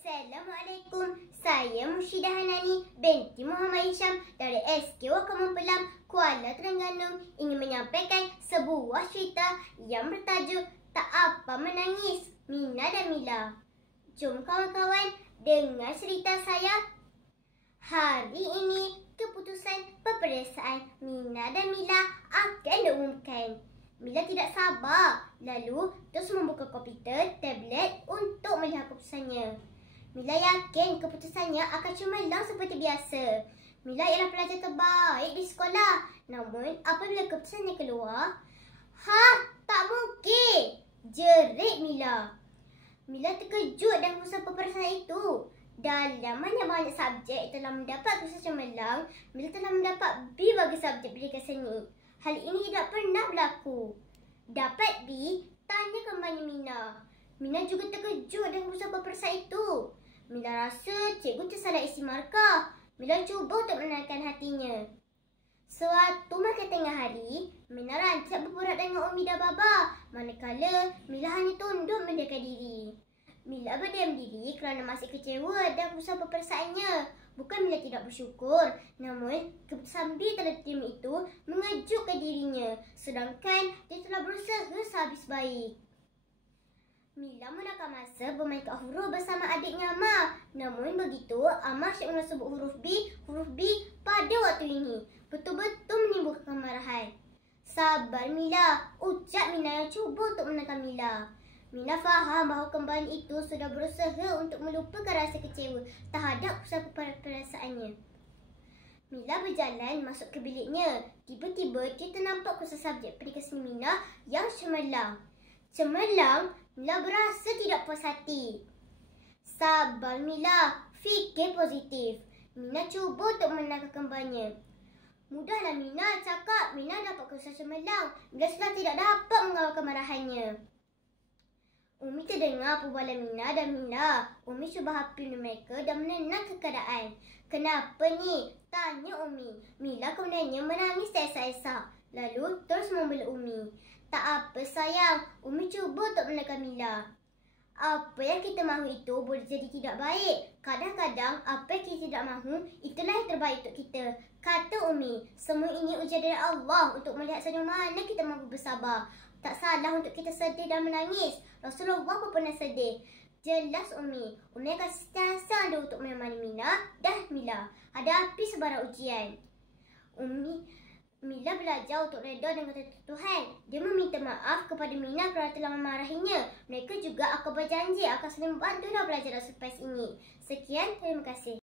Assalamualaikum. Saya Mushidah Hanani binti Muhammad Hisham dari SK Wakaman Pelam, Kuala Terengganu ingin menyampaikan sebuah cerita yang bertajuk Tak Apa Menangis, Mina dan Mila. Jom kawan-kawan dengar cerita saya. Hari ini keputusan peperiksaan Mina dan Mila akan diumumkan. Mila tidak sabar, lalu terus membuka komputer, tablet untuk melihat keputusannya. Mila yakin keputusannya akan cemerlang seperti biasa. Mila ialah pelajar terbaik di sekolah. Namun, apabila keputusannya keluar, tak mungkin! Jerit Mila. Mila terkejut dan pusat peperiksaan itu. Dalam banyak-banyak subjek telah mendapat keputusan cemerlang, Mila telah mendapat B bagi subjek pendidikan seni. Hal ini tidak pernah berlaku. Dapat B? Tanya kembali Mina. Mina juga terkejut dengan pusat peperiksaan itu. Mila rasa cikgu tersalah isi markah. Mila cuba untuk menenangkan hatinya. Suatu malam tengah hari, Mina rancak berborak dengan Umi dan Baba. Manakala Mila hanya tunduk mendiamkan diri. Mila berdiam diri kerana masih kecewa dan pusat peperiksaannya. Bukan Mila tidak bersyukur, namun keputusan B telah diterima itu mengejutkan dirinya. Sedangkan dia telah berusaha sehabis baik. Mila menakar masa bermain ke huruf bersama adiknya Amar. Namun begitu, Amar asyik mengesebut huruf B pada waktu ini. Betul-betul menimbulkan kemarahan. Sabar Mila, ucap Mina yang cuba untuk menenangkan Mila. Mina faham bahawa kembaran itu sudah berusaha untuk melupakan rasa kecewa terhadap pusat peperiksaaannya. Mila berjalan masuk ke biliknya. Tiba-tiba dia ternampak kursus subjek pendidikan seni Mina yang cemerlang. Cemerlang, Mila berasa tidak puas hati. Sabar Mila, fikir positif. Mina cuba untuk menenangkan kembarnya. Mudahlah Mina cakap Mina dapat kursus cemerlang. Mila sudah tidak dapat mengawal kemarahannya. Umi terdengar perbualan Mina dan Mila. Umi cuba hapus mereka dan menenangkan keadaan. Kenapa ni? Tanya Umi. Mila kemudiannya menangis sesak-sesak. Lalu terus membela Umi. Tak apa sayang. Umi cuba untuk menenangkan Mila. Apa yang kita mahu itu boleh jadi tidak baik. Kadang-kadang apa yang kita tidak mahu itulah yang terbaik untuk kita. Kata Umi. Semua ini ujian dari Allah untuk melihat sejauh mana kita mampu bersabar. Tak salah untuk kita sedih dan menangis. Rasulullah pun pernah sedih. Jelas Umi. Umi akan sentiasa ada untuk menemani Mina dan Mila hadapi sebarang ujian. Mila belajar untuk reda dengan Tuhan. Dia meminta maaf kepada Mina kerana telah memarahinya. Mereka juga akan berjanji akan saling membantu dalam belajar dan surprise ini. Sekian, terima kasih.